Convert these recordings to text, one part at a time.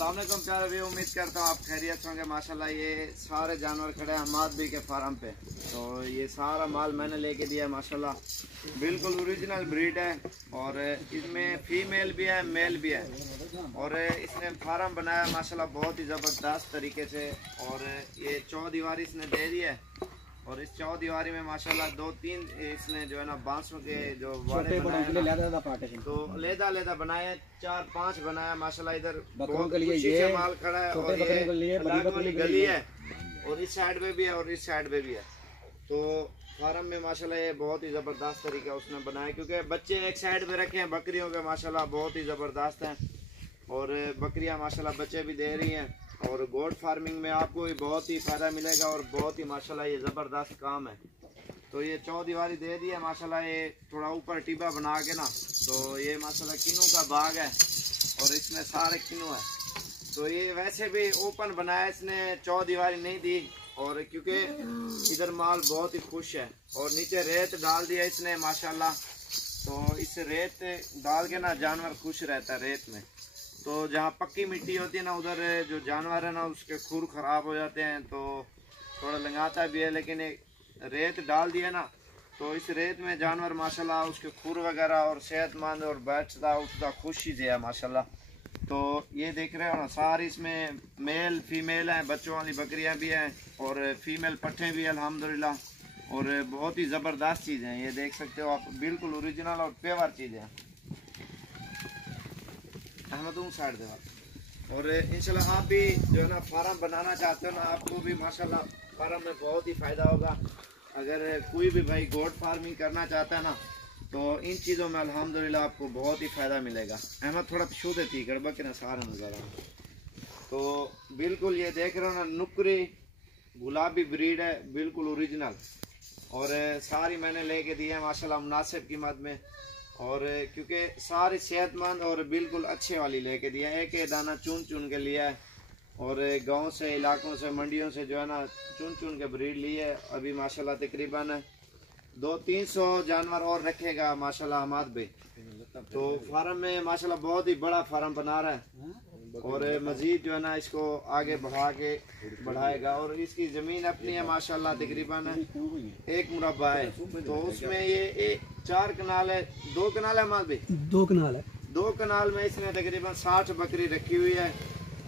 अस्सलाम वालेकुम प्यारे भाई, उम्मीद करता हूँ आप खैरियत होंगे। माशाल्लाह ये सारे जानवर खड़े हैं हमाद भाई के फार्म पे। तो ये सारा माल मैंने लेके दिया है माशाल्लाह, बिल्कुल ओरिजिनल ब्रीड है। और इसमें फीमेल भी है मेल भी है। और इसने फार्म बनाया माशाल्लाह बहुत ही ज़बरदस्त तरीके से। और ये चौदीवारी इसने दे दी है। और इस चौदीवारी में माशाल्लाह 2-3 इसने जो है ना बांसों के जो वाड़े बनाए तो लेदा बनाया, 4-5 बनाया माशाल्लाह। इधर बकरों के लिए ये माल खड़ा है और ये वाली गली है और इस साइड में भी है और इस साइड में भी है। तो फार्म में माशाल्लाह ये बहुत ही ज़बरदस्त तरीका उसने बनाया, क्योंकि बच्चे एक साइड में रखे हैं बकरियों के माशाल्लाह बहुत ही ज़बरदस्त हैं। और बकरियां माशाल्लाह बच्चे भी दे रही हैं। और गोट फार्मिंग में आपको भी बहुत ही फ़ायदा मिलेगा और बहुत ही माशाल्लाह ये ज़बरदस्त काम है। तो ये चौदीवारी दे दी है माशाल्लाह। ये थोड़ा ऊपर टिब्बा बना के ना, तो ये माशाल्लाह किन्नू का बाग है और इसमें सारे किन्नू है। तो ये वैसे भी ओपन बनाया, इसने चौदीवारी नहीं दी। और क्योंकि इधर माल बहुत ही खुश है और नीचे रेत डाल दिया इसने माशाल्लाह। तो इस रेत डाल के ना जानवर खुश रहता है रेत में। तो जहाँ पक्की मिट्टी होती है ना, उधर जो जानवर है ना उसके खुर खराब हो जाते हैं, तो थोड़ा लंगाता भी है। लेकिन रेत डाल दिया ना, तो इस रेत में जानवर माशाल्लाह उसके खुर वगैरह और सेहतमंद और बैठता उठता खुशी से है माशाल्लाह। तो ये देख रहे हो ना, सारी इसमें मेल फीमेल हैं, बच्चों वाली बकरियां भी हैं और फीमेल पट्ठे भी अल्हम्दुलिल्लाह। और बहुत ही ज़बरदस्त चीज़ हैं, ये देख सकते हो आप, बिल्कुल ओरिजिनल और प्योर चीज़ है। अहमद साइड दे। और इंशाल्लाह आप भी जो है ना फार्म बनाना चाहते हो ना, आपको भी माशाल्लाह फार्म में बहुत ही फ़ायदा होगा। अगर कोई भी भाई गोट फार्मिंग करना चाहता है ना, तो इन चीज़ों में अल्हम्दुलिल्लाह आपको बहुत ही फ़ायदा मिलेगा। अहमद थोड़ा छू देती गड़बड़ के ना सारा नज़र आ। तो बिल्कुल ये देख रहे हो ना, नुकरी गुलाबी ब्रीड है, बिल्कुल ओरिजिनल। और सारी मैंने लेके दी है माशाल्लाह मुनासिब कीमत में। और क्योंकि सारी सेहतमंद और बिल्कुल अच्छे वाली लेके दिया है। एक दाना चुन चुन के लिया है और गांव से इलाकों से मंडियों से जो है ना चुन चुन के ब्रीड ली है। अभी माशाल्लाह तकरीबन 200-300 जानवर और रखेगा माशाल्लाह हमाद भाई। तो फार्म में माशाल्लाह बहुत ही बड़ा फार्म बना रहा है और मज़ीद जो है ना इसको आगे बढ़ाएगा। और इसकी ज़मीन अपनी है माशाल्लाह, तकरीबन 1 मुरब्बा है। तो उसमें ये 4 कनाल है, 2 कनाल है हमारे भाई, 2 कनाल है। 2 कनाल में इसने तकरीबन 60 बकरी रखी हुई है।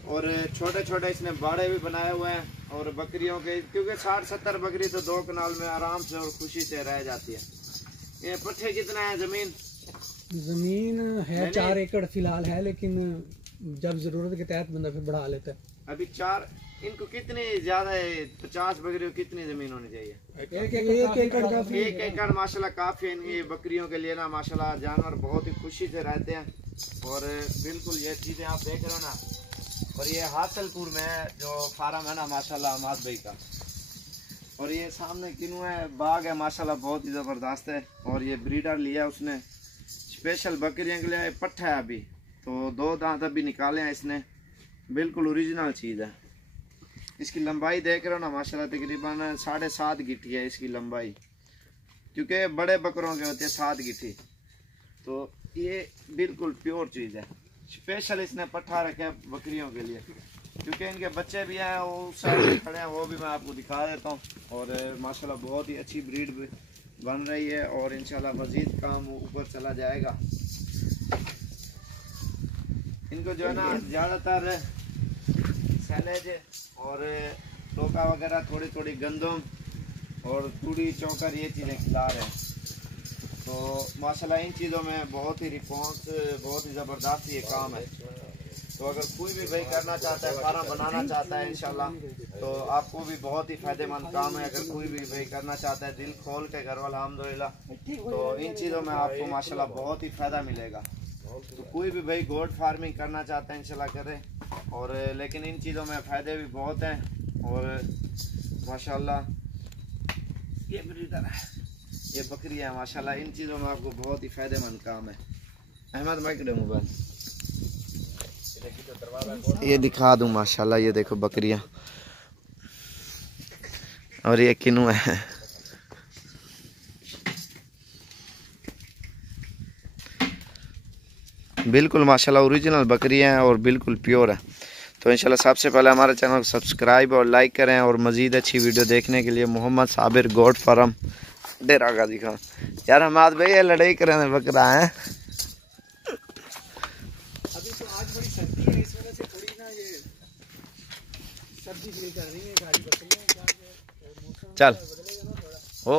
और छोटे छोटे इसने बाड़े भी बनाए हुए हैं और बकरियों के, क्योंकि 60-70 बकरी तो 2 कनाल में आराम से और खुशी से रह जाती है। ये पट्ठे कितना है? ज़मीन है 4 एकड़ फिलहाल है, लेकिन जब जरूरत के तहत बंदा फिर बढ़ा लेता है। अभी 4 इनको कितनी ज्यादा है? 50 बकरियों कितनी जमीन होनी चाहिए? 1 एकड़ माशाल्लाह काफी है इनकी बकरियों के लिए ना माशाल्लाह। जानवर बहुत ही खुशी से रहते हैं। और बिल्कुल ये चीजें आप देख रहे हो ना। और ये हासिलपुर में जो फार्म है ना माशाल्लाह हमाद भाई का। और ये सामने किन्नू है, बाग है माशाल्लाह बहुत ही जबरदस्त है। और ये ब्रीडर लिया उसने स्पेशल बकरियों के लिए। पट्ठा है अभी, तो 2 दांत अभी निकाले हैं इसने, बिल्कुल ओरिजिनल चीज़ है। इसकी लंबाई देख रहे हो ना माशाल्लाह, तकरीबन 7.5 गिट्टी है इसकी लंबाई, क्योंकि बड़े बकरों के होते हैं 7 गिट्टी। तो ये बिल्कुल प्योर चीज़ है। स्पेशल इसने पट्ठा रखा है बकरियों के लिए, क्योंकि इनके बच्चे भी हैं वो उस साइड में खड़े हैं, वो भी मैं आपको दिखा देता हूँ। और माशाल्लाह बहुत ही अच्छी ब्रीड बन रही है और इंशाल्लाह मज़ीद काम ऊपर चला जाएगा। इनको जो है ना ज़्यादातर सैलेज और टोका वगैरह, थोड़ी थोड़ी गंदम और तूड़ी चौकर ये चीज़ें खिला रहे हैं। तो माशाल्लाह इन चीज़ों में बहुत ही रिस्पॉन्स, बहुत ही ज़बरदस्त ये काम है। तो अगर कोई भी भाई करना चाहता है, फार्म बनाना चाहता है इंशाल्लाह, तो आपको भी बहुत ही फ़ायदेमंद काम है। अगर कोई भी भाई करना चाहता है दिल खोल के करो अल्हम्दुलिल्लाह, तो इन चीज़ों में आपको माशाल्लाह बहुत ही फ़ायदा मिलेगा। तो कोई भी भाई गोट फार्मिंग करना चाहता है इंशाल्लाह करें। और लेकिन इन चीज़ों में फ़ायदे भी बहुत हैं। और माशाल्लाह ये ब्रीडर है, ये बकरी है माशाल्लाह। इन चीज़ों में आपको बहुत ही फ़ायदेमंद काम है। अहमद माइक दे मोबाइल, ये दिखा दूँ माशाल्लाह। ये देखो बकरियाँ और ये किन्नू है। बिल्कुल माशाल्लाह ओरिजिनल बकरियां हैं और बिल्कुल प्योर है। तो इंशाल्लाह सबसे पहले हमारे चैनल को सब्सक्राइब और लाइक करें, और मज़ीद अच्छी वीडियो देखने के लिए मोहम्मद साबिर गोट फार्म डेरा गाजी खान। यार हमाद भाई ये लड़ाई करें बकरा है। अभी तो आज बड़ी सर्दी है, इस वजह से थोड़ी ना ये सब्जी फील कर रही है गाड़ी बकरियां। चल ओ